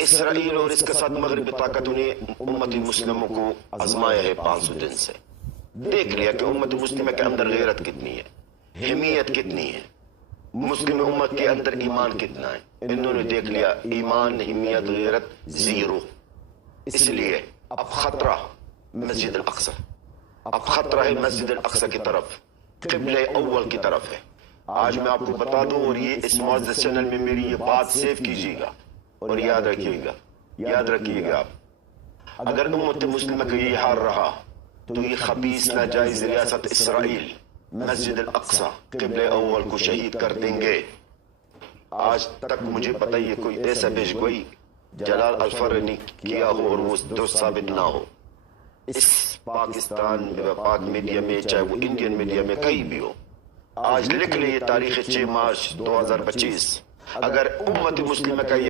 اسرائیل اور اس کے ساتھ مغربی طاقتوں نے امت مسلموں کو آزمایا ہے 500 دن سے. دیکھ لیا کہ امت مسلمہ کے اندر غیرت کتنی ہے، حمیت کتنی ہے، مسلم امت کے اندر ایمان کتنا ہے. انہوں نے دیکھ لیا ایمان، حمیت، غیرت زیرو. اس لیے اب خطرہ مسجد الاقصی، اب خطرہ ہے مسجد الاقصی کی طرف، قبلہ اول کی طرف ہے. آج میں آپ کو بتا دوں، اور یہ اس معزز چینل میں میری یہ بات سیو کیجیے گا اور یاد رکھیے گا اگر امت مسلمہ کا یہ حال رہا تو یہ خبیث ناجائز ریاست اسرائیل مسجد الاقصی قبلہ اول کو شہید کر دیں گے. آج تک مجھے پتہ یہ کوئی ایسا پیش گوئی جلال الفر نے کیا ہو اور وہ درست ثابت نہ ہو. اس پاکستان پاک میڈیا میں، چاہے وہ انڈین میڈیا میں، کہیں بھی ہو، آج لکھ لیں یہ تاریخ 6 مارچ 2025. اگر امت مسلمہ کا یہ